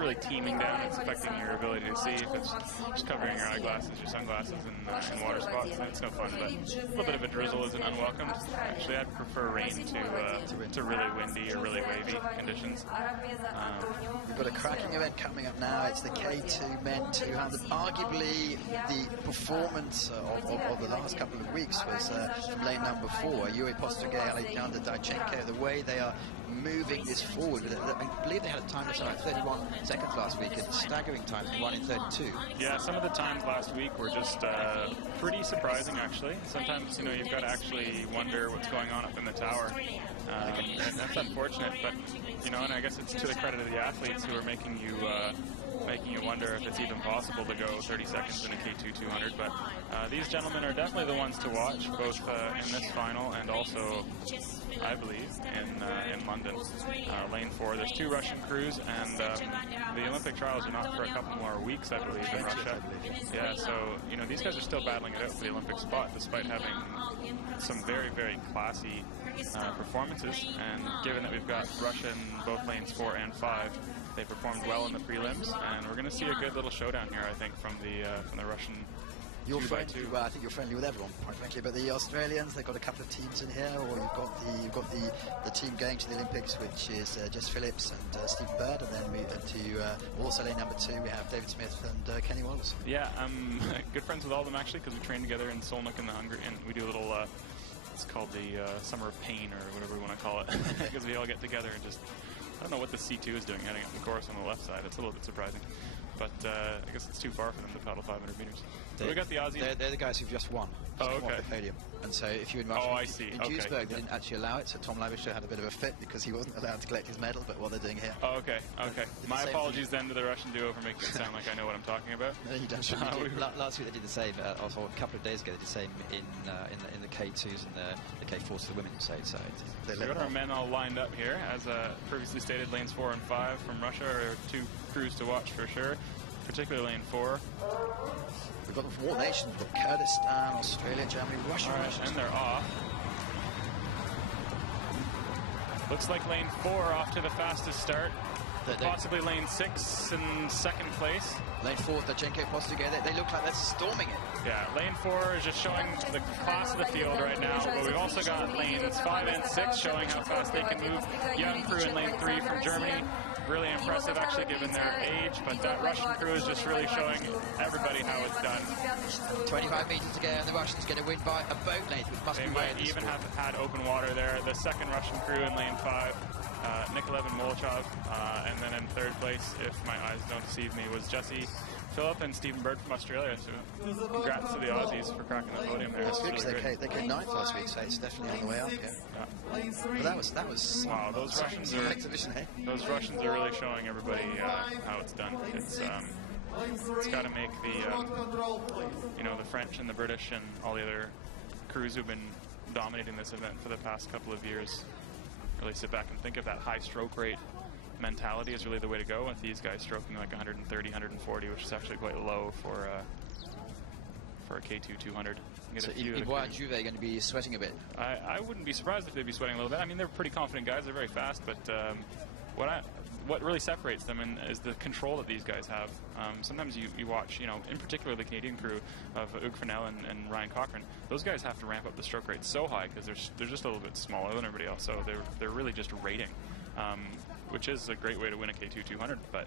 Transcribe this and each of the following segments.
really teaming down. It's affecting your ability to see. If it's just covering your eyeglasses, your sunglasses, and water spots, then it's no fun. But a little bit of a drizzle isn't unwelcomed. Actually, I'd prefer rain to really windy or really wavy conditions. We've got a cracking event coming up now. It's the K2 Men 200. Arguably, the performance of the last couple of weeks was from lane number 4, Yuri Postogay, Alexander Dajchenko. The way they are moving this forward. I believe they had a time of like 31 seconds last week, and staggering time, 1 in 32. Yeah, some of the times last week were just pretty surprising, actually. Sometimes, you know, you've got to actually wonder what's going on up in the tower. That's unfortunate, but, you know, and I guess it's to the credit of the athletes who are making you wonder if it's even possible to go 30 seconds in a K2 200. But these gentlemen are definitely the ones to watch, both in this final and also, I believe, in London. Lane 4, there's 2 Russian crews, and the Olympic trials are not for a couple more weeks, I believe, in Russia. Yeah, so, you know, these guys are still battling it out for the Olympic spot, despite having some very, very classy performances. And given that we've got Russia in both lanes 4 and 5, they performed well in the prelims, and we're going to see a good little showdown here, I think, from the Russian. You're friendly, well, I think you're friendly with everyone, quite frankly. But the Australians, they've got a couple of teams in here, or you've got the team going to the Olympics, which is Jess Phillips and Stephen Bird, and then also lane number 2, we have David Smith and Kenny Wallace. Yeah, I'm good friends with all of them, actually, because we train together in Solnik in the Hungary, and we do a little. It's called the Summer of Pain, or whatever we want to call it, because we all get together and just. I don't know what the C2 is doing heading up the course on the left side. It's a little bit surprising. But I guess it's too far for them to paddle 500 meters. So we got the Aussies. They're the guys who've just won. Oh, okay. The podium. And so if you in Russia, I see. In Duisburg, they didn't actually allow it, so Tom Lavisher had a bit of a fit because he wasn't allowed to collect his medal, but what they're doing here. Oh, okay, okay. My apologies then to the Russian duo for making it sound like I know what I'm talking about. No, you don't. Last week they did the same, also a couple of days ago they did the same in the K2s and the K4s to the women, so we got our men all lined up here. As previously stated, lanes 4 and 5 from Russia are 2 crews to watch for sure, particularly lane 4. We've got the 4 nations, we've got Kurdistan, Australia, Germany, Russia. All right, and they're off. Looks like lane 4 off to the fastest start. Possibly lane 6 in second place. Lane 4, Dajchenko, Postogay, they look like they're storming it. Yeah, lane 4 is just showing the class of the field right now, but we've also got lanes 5 and 6 showing how fast they can move. Young crew in lane 3 from Germany. Really impressive, actually, given their age, but that Russian crew is just really showing everybody how it's done. 25 meters to go, and the Russians get a win by a boat length, which must be way. They might even have had open water there. The second Russian crew in lane 5, Nikolevin Molotov, and then in third place, if my eyes don't deceive me, was Jesse Phillip and Stephen Bird from Australia. So congrats to the Aussies for cracking the podium there. That's good, because they came 9th last week, so it's definitely on the way up here. Yeah. But that was wow. Those Russians are exhibition, hey? Those Russians are really showing everybody how it's done. It's got to make the you know, the French and the British and all the other crews who've been dominating this event for the past couple of years really sit back and think of that high stroke rate mentality is really the way to go, with these guys stroking like 130, 140, which is actually quite low for a K2 200. So Ivoire and Juve are going to be sweating a bit. I wouldn't be surprised if they'd be sweating a little bit. I mean, they're pretty confident guys. They're very fast, but what really separates them is the control that these guys have. Sometimes you watch, you know, in particular the Canadian crew of Hugues Fresnel and Ryan Cochran. Those guys have to ramp up the stroke rate so high because they're just a little bit smaller than everybody else. So they're really just rating, which is a great way to win a K2 200. But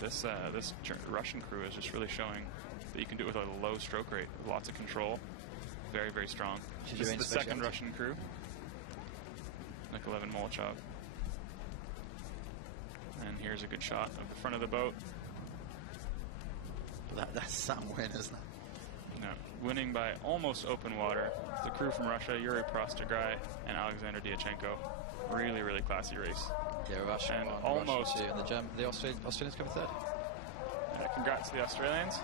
this Russian crew is just really showing that you can do it with a low stroke rate, lots of control, very, very strong. This is the second Russian crew, Nikolevin Molotov. And here's a good shot of the front of the boat. That's some win, isn't it? No, winning by almost open water. The crew from Russia, Yuri Prostogay and Alexander Dajchenko. Really, really classy race. Yeah, Russia and won, almost. Russia too, and the Australians come third. Congrats to the Australians.